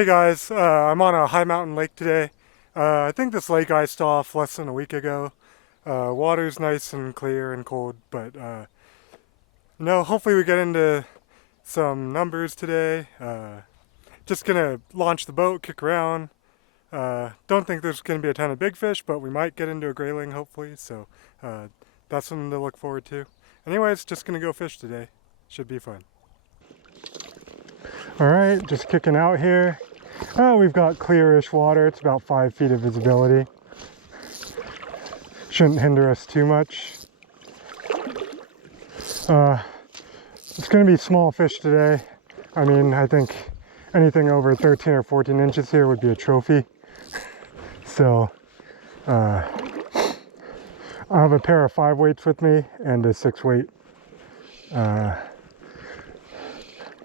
Hey guys, I'm on a high mountain lake today. I think this lake iced off less than a week ago. Water's nice and clear and cold, but hopefully we get into some numbers today. Just gonna launch the boat, kick around. Don't think there's gonna be a ton of big fish, but we might get into a grayling hopefully, so uh, that's something to look forward to. Anyways, just gonna go fish today. Should be fun. Alright, just kicking out here. We've got clearish water. It's about 5 feet of visibility. Shouldn't hinder us too much. It's going to be small fish today. I mean, I think anything over 13 or 14 inches here would be a trophy. So, I have a pair of 5 weights with me and a 6 weight. But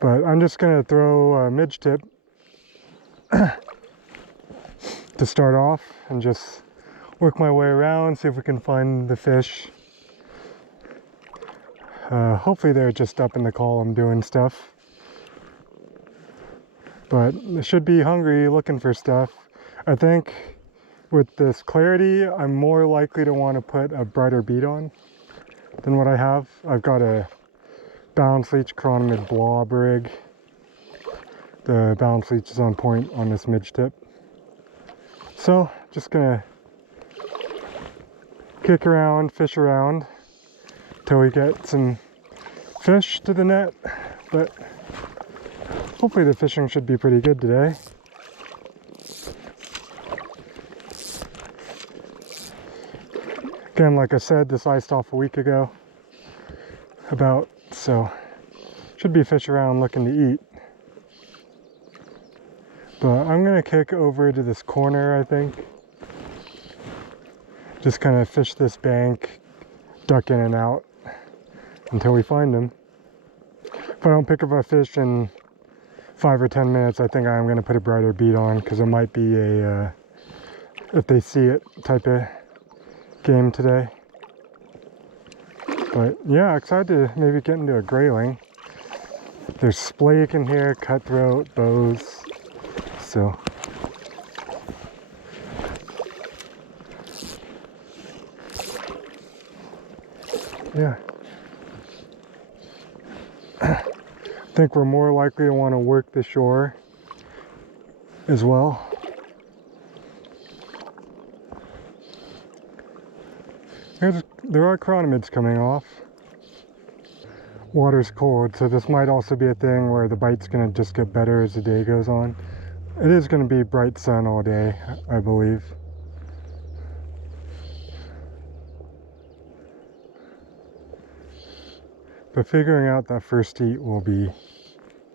I'm just going to throw a midge tip to start off and just work my way around, see if we can find the fish. Hopefully they're just up in the column doing stuff. But they should be hungry looking for stuff. I think with this clarity, I'm more likely to want to put a brighter bead on than what I have. I've got a balance leech chironomid Blob rig. The balance leech is on point on this midge tip. So, just gonna kick around, fish around till we get some fish to the net, but hopefully the fishing should be pretty good today. Again, like I said, this iced off a week ago, so should be fish around looking to eat. But I'm gonna kick over to this corner, I think. Just kind of fish this bank, duck in and out until we find them. If I don't pick up a fish in 5 or 10 minutes, I think I'm gonna put a brighter bead on because it might be a if they see it type of game today. But yeah, excited to maybe get into a grayling. There's splake in here, cutthroat, bows. So yeah, I think we're more likely to want to work the shore as well. There are chironomids coming off. Water's cold, so this might also be a thing where the bite's going to just get better as the day goes on. It is going to be bright sun all day, I believe. But figuring out that first eat will be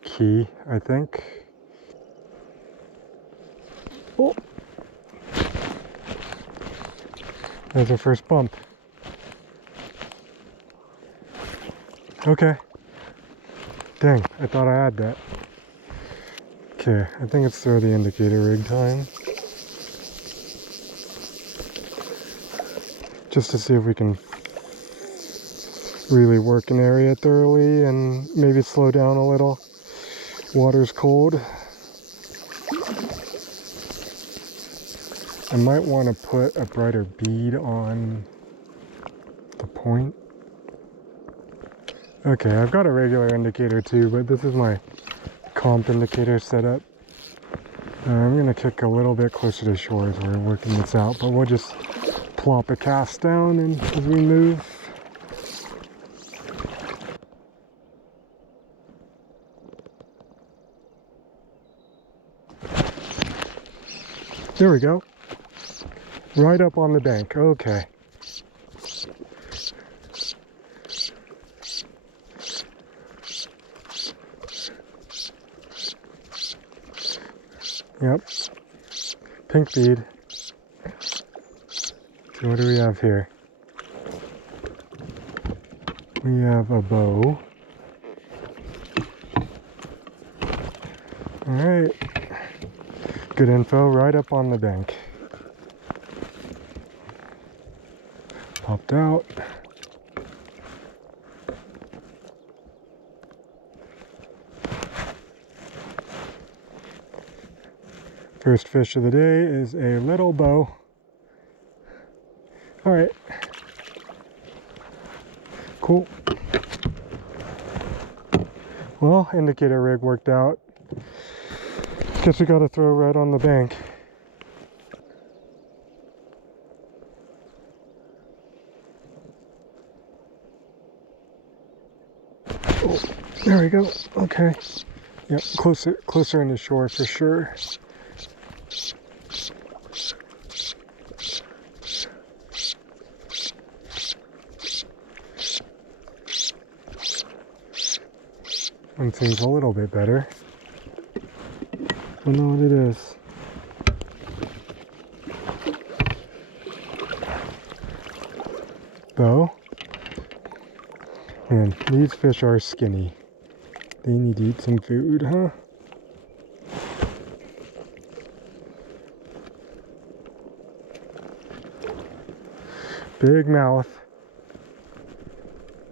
key, I think. Oh! There's our first bump. Okay. Dang, I thought I had that. Okay, I think it's throw the indicator rig time. Just to see if we can really work an area thoroughly and maybe slow down a little. Water's cold. I might want to put a brighter bead on the point. Okay, I've got a regular indicator too, but this is my comp indicator setup. I'm going to kick a little bit closer to shore as we're working this out, but we'll just plop a cast down and as we move. There we go. Right up on the bank. Okay. Yep. Pink bead. So what do we have here? We have a bow. Alright. Good info right up on the bank. Popped out. First fish of the day is a little bow. All right. Cool. Well, indicator rig worked out. Guess we gotta throw right on the bank. Oh, there we go. Okay. Yep, closer in the shore for sure. One seems a little bit better. I don't know what it is. Bow. Man, these fish are skinny. They need to eat some food, huh? Big mouth.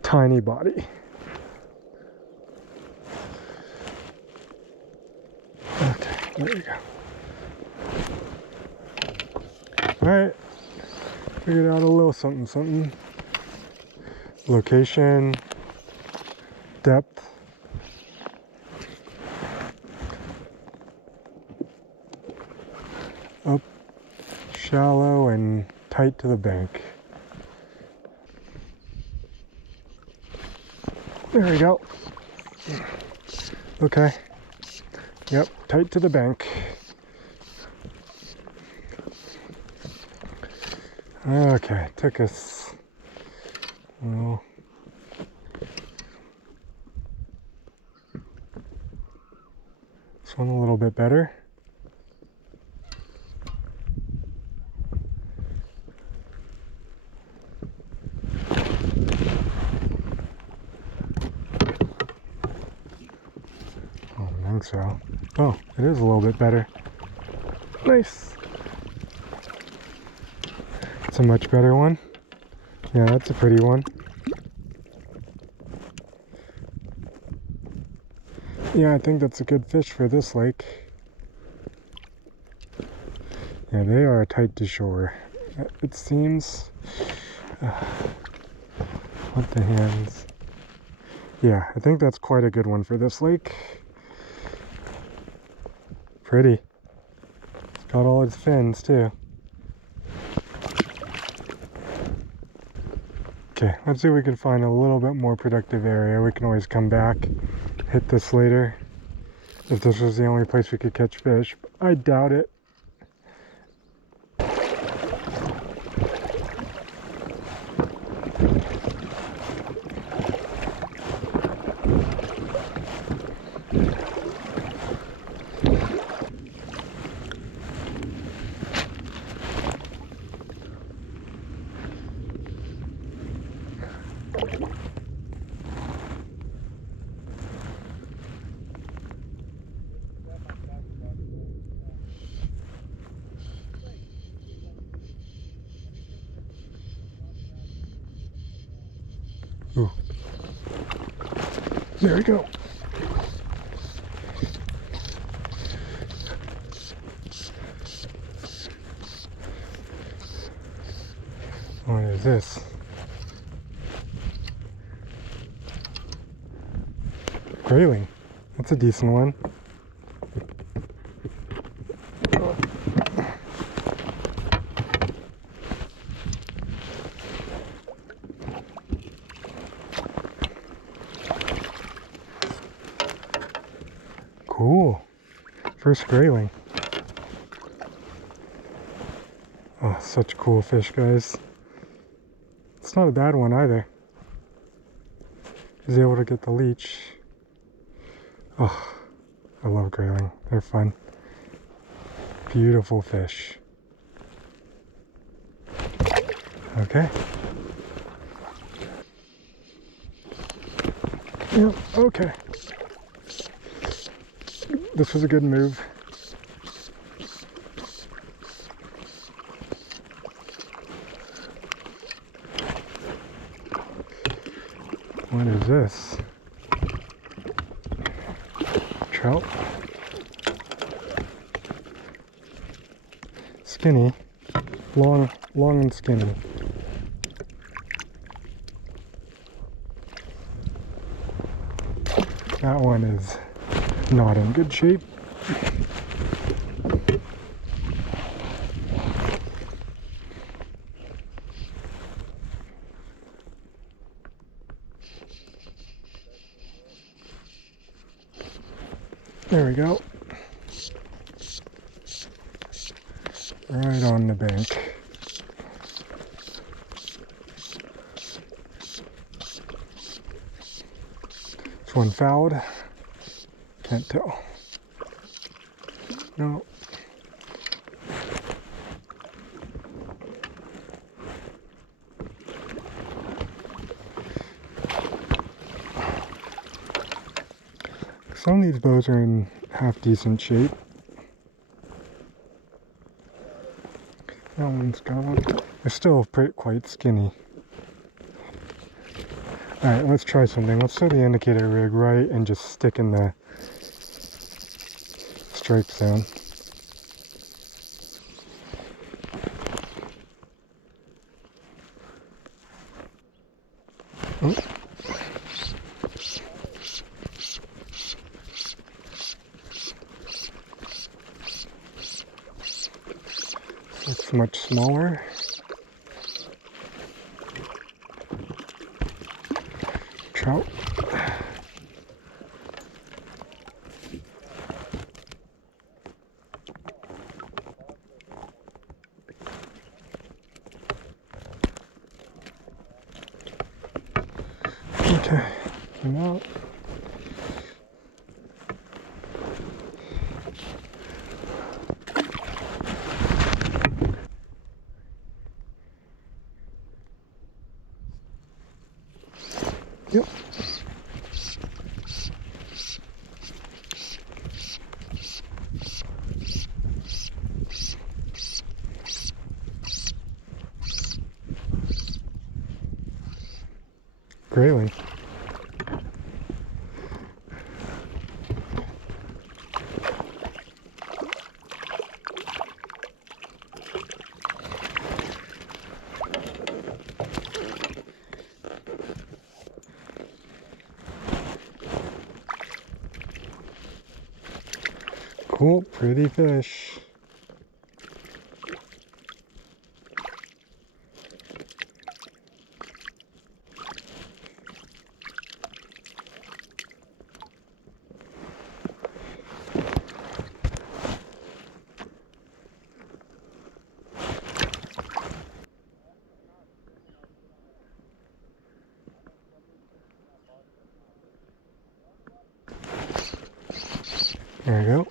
Tiny body. Okay, there we go. Alright. Figured out a little something. Location. Depth. Up. Shallow and tight to the bank. There we go. Okay. Yep, tight to the bank. Okay, took us, well, this one a little bit better. I don't think so. Oh, it is a little bit better. Nice. It's a much better one. Yeah, that's a pretty one. Yeah, I think that's a good fish for this lake. Yeah, they are tight to shore. It seems. What the hands. Yeah, I think that's quite a good one for this lake. Pretty. It's got all its fins too. Okay, let's see if we can find a little bit more productive area. We can always come back, hit this later. If this was the only place we could catch fish, I doubt it. Ooh. There we go. What is this? Grayling. That's a decent one. Cool. First grayling. Oh, such cool fish, guys. It's not a bad one either. He's able to get the leech. Oh, I love grayling. They're fun. Beautiful fish. Okay. Yep, okay. This was a good move. What is this? Trout? skinny. Long and skinny. That one is not in good shape. There we go. Right on the bank. This one fouled. Can't tell. No. Some of these bows are in half decent shape. That one's gone. They're still quite skinny. Alright, let's try something. Let's throw the indicator rig right and just stick in the strike zone. Oh. It's much smaller. Trout. Okay, come out. Yep. Grayling. Cool, pretty fish. There we go.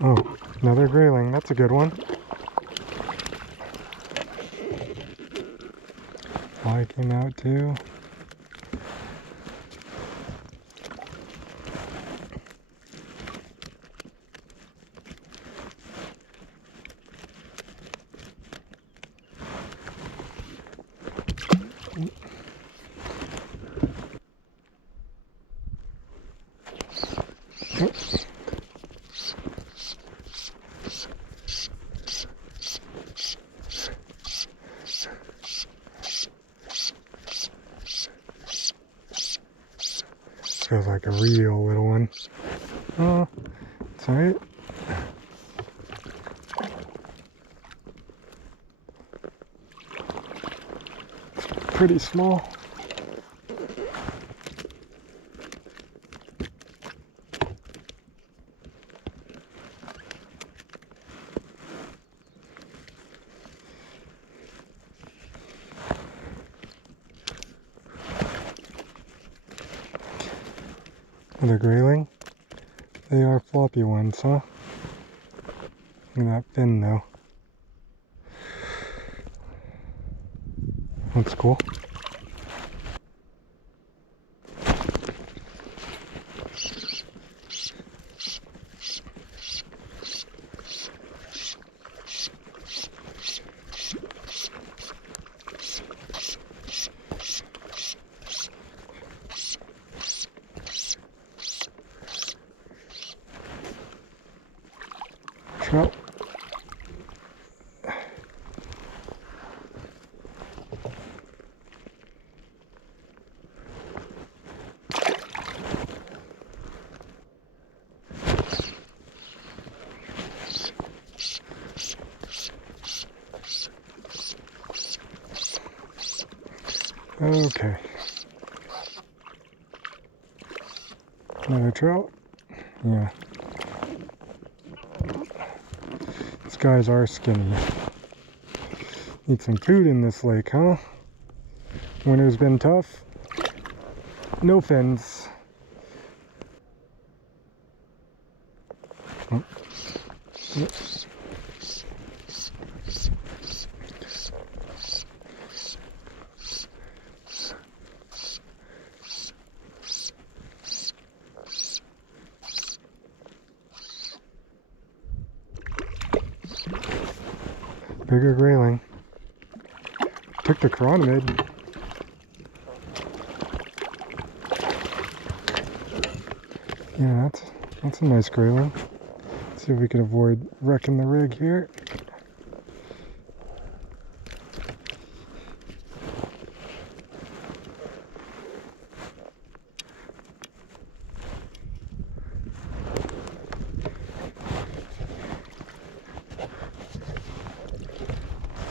Oh, another grayling. That's a good one. Fly came out too. Feels like a real little one. Oh, it's alright. Pretty small. Another grayling. They are floppy ones, huh? Look at that fin though. That's cool. trout. Okay. Another trout? Yeah. These guys are skinny. Need some food in this lake, huh? Winter's been tough. No fins. Oh. Yep. Bigger grayling. Took the chironomid. Yeah, that's a nice grayling. Let's see if we can avoid wrecking the rig here.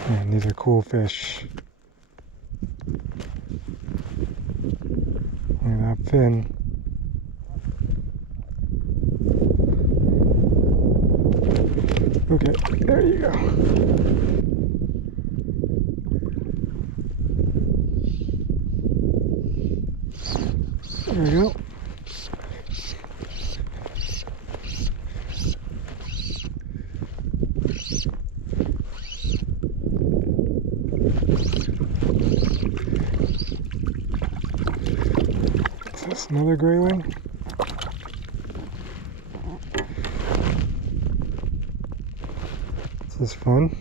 Man, these are cool fish. Look at that fin. Okay, there you go. There we go. Is this another grayling? This is fun.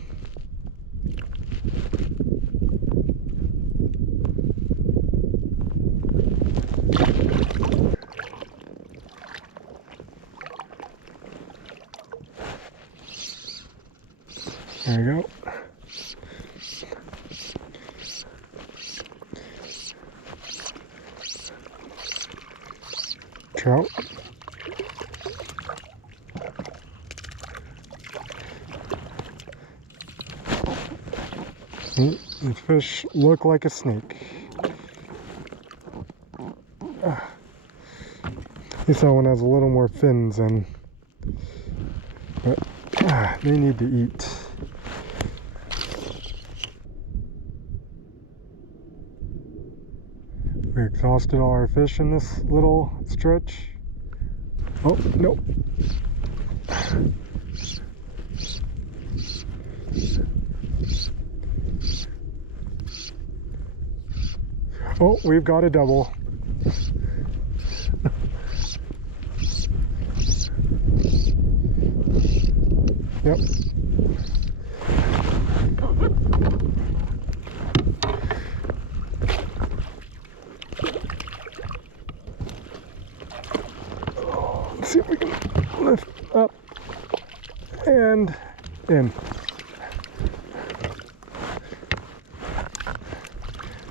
There you go. Trout. The fish look like a snake. This one has a little more fins in, but they need to eat. We exhausted all our fish in this little stretch. Oh, nope. Oh, we've got a double. Yep. Let's see if we can lift up and in.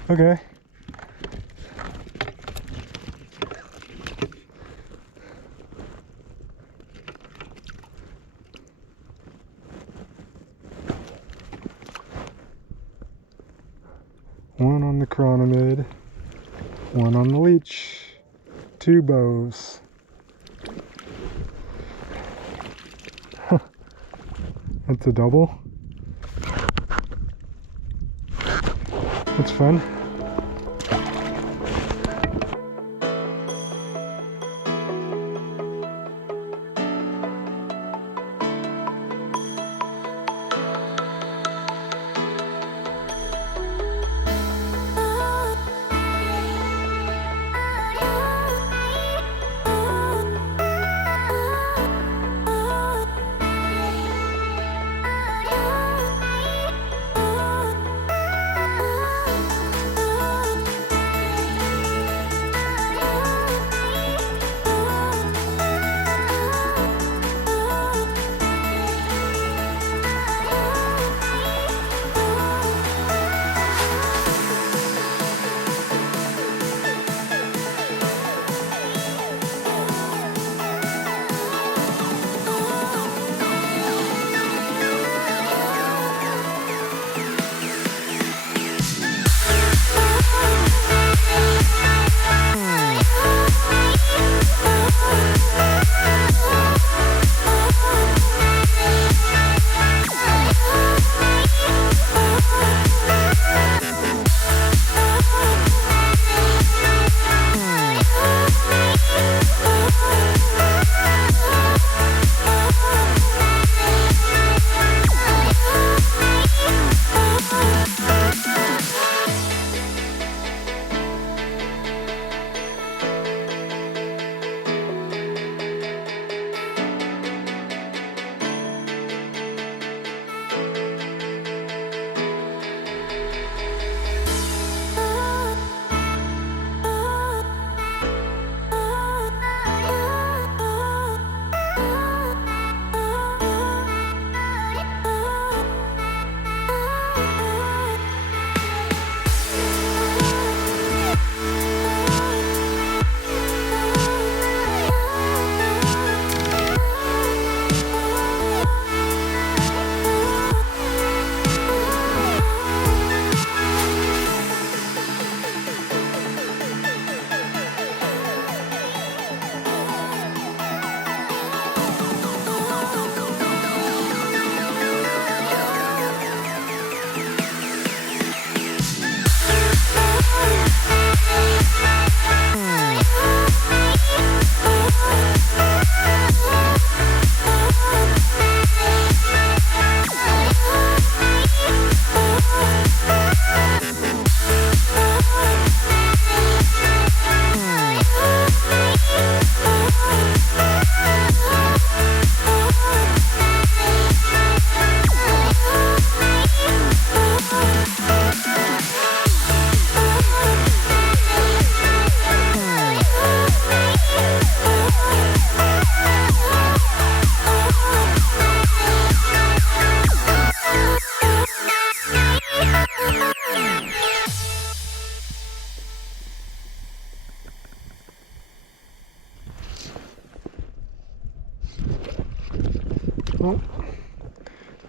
Okay. One on the chironomid, one on the leech, 2 bows. That's a double. That's fun.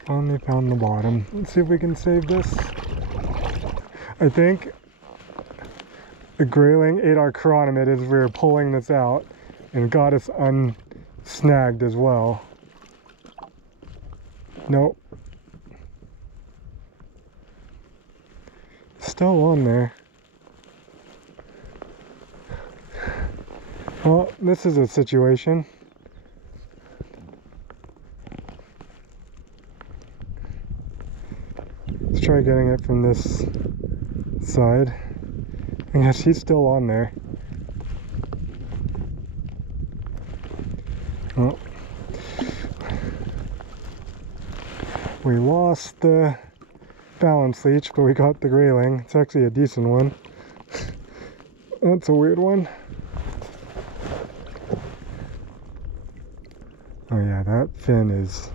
Finally found the bottom. Let's see if we can save this. I think the Grayling ate our chironomid as we were pulling this out and got us unsnagged as well. Nope. Still on there. Well, this is a situation. Let's try getting it from this side. I guess he's still on there. Well, we lost the balance leech, but we got the Grayling. It's actually a decent one. That's a weird one. Oh yeah, that fin is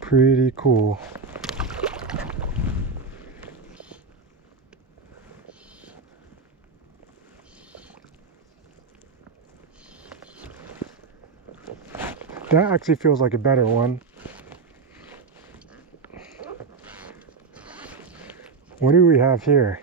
pretty cool. That actually feels like a better one. What do we have here?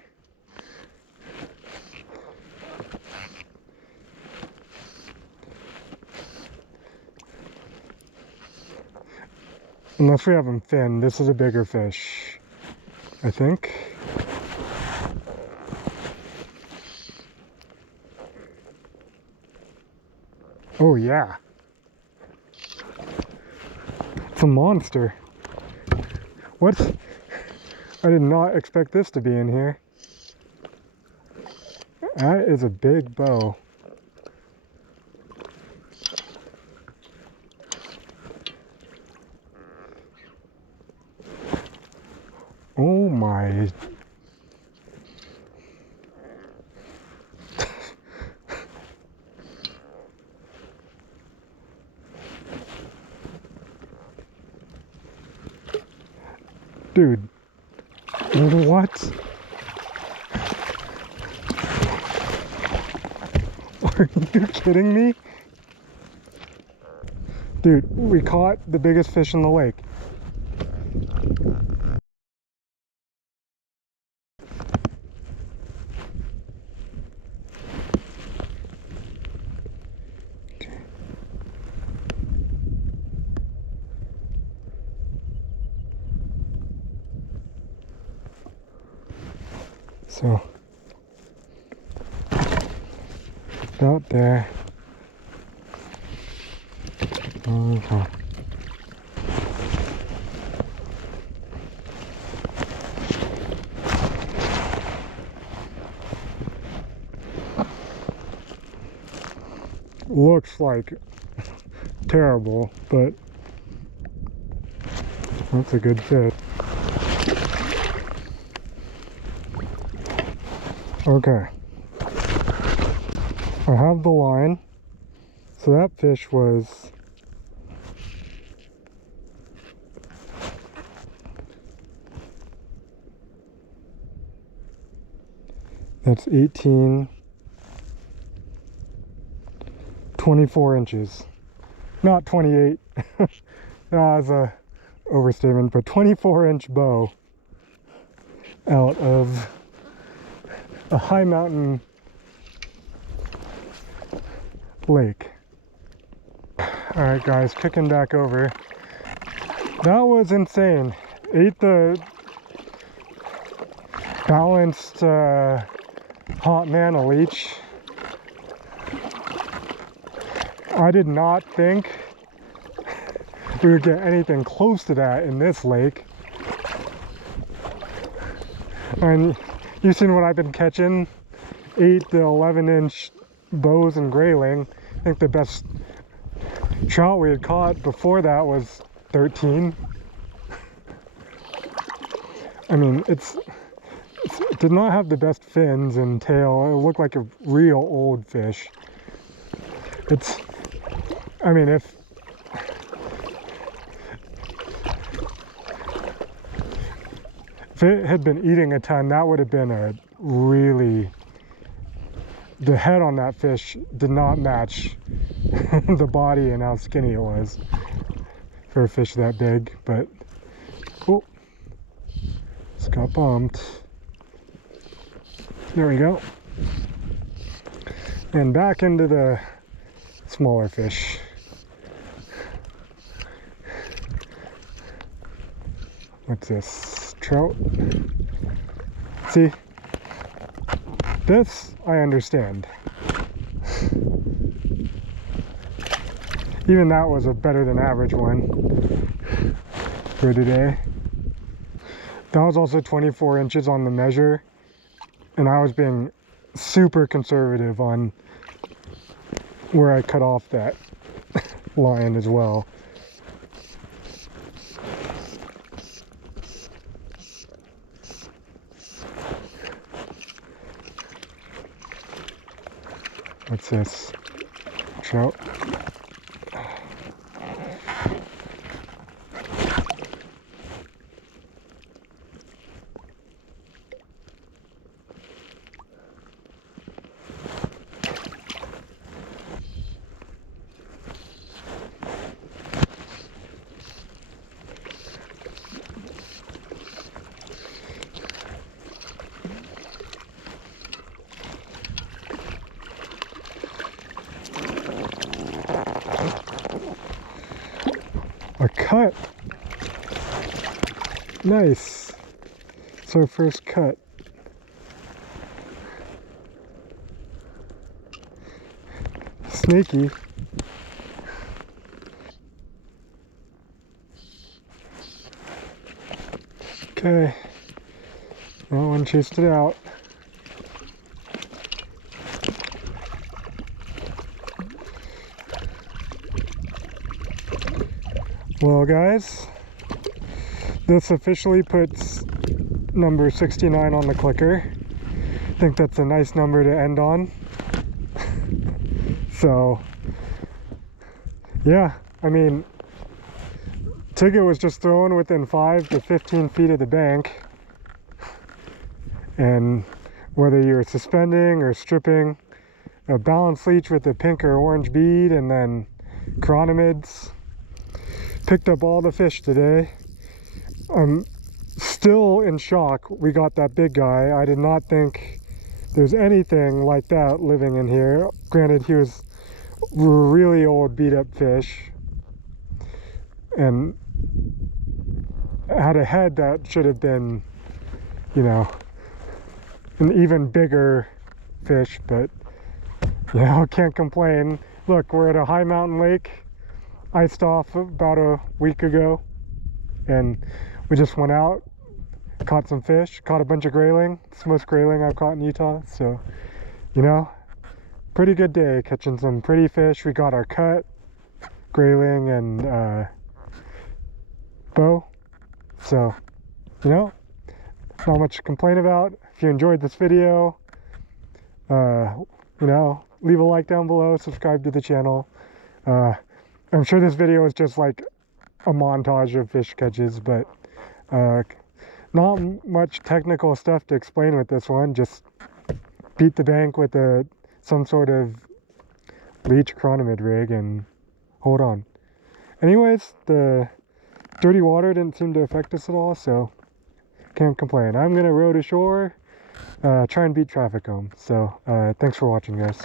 Unless we have them finned, this is a bigger fish, I think. Oh yeah. It's a monster. What? I did not expect this to be in here. That is a big bow. Oh my. Dude. What? Are you kidding me? Dude, we caught the biggest fish in the lake. So, about there. Okay. Looks like terrible, but that's a good fit. Okay, I have the line. So that fish was that's 24 inches, not 28. That's a overstatement, but 24-inch bow out of a high mountain lake. Alright guys, kicking back over. That was insane. Ate the balanced hot mana leech. I did not think we would get anything close to that in this lake. And you've seen what I've been catching, 8 to 11-inch bows and Grayling. I think the best trout we had caught before that was 13. I mean, it did not have the best fins and tail. It looked like a real old fish. I mean, if it had been eating a ton, that would have been a really... The head on that fish did not match the body and how skinny it was. for a fish that big, but oh, it's got bumped. There we go. And back into the smaller fish. What's this? Trout? See, this I understand. Even that was a better than average one for today. That was also 24 inches on the measure, and I was being super conservative on where I cut off that line as well. What's this? Trout? A cut. Nice. It's our first cut. Snaky. Okay. Well, one chased it out. Well, guys, this officially puts number 69 on the clicker. I think that's a nice number to end on. So, yeah, I mean, Tigger was just thrown within 5 to 15 feet of the bank. And whether you're suspending or stripping, a balanced leech with a pink or orange bead, and then chironomids. Picked up all the fish today. I'm still in shock we got that big guy. I did not think there's anything like that living in here. Granted, he was really old, beat up fish and had a head that should have been, you know, an even bigger fish, but you know, can't complain. Look, we're at a high mountain lake, iced off about a week ago, and we just went out, caught some fish, caught a bunch of grayling. It's the most grayling I've caught in Utah, so you know, pretty good day catching some pretty fish. We got our cut, grayling and bow, so you know, not much to complain about. If you enjoyed this video, you know, leave a like down below, subscribe to the channel. I'm sure this video is just like a montage of fish catches, but not much technical stuff to explain with this one. Just beat the bank with some sort of leech chironomid rig and hold on. Anyways, the dirty water didn't seem to affect us at all, so can't complain. I'm gonna row to shore, try and beat traffic home. So thanks for watching, guys.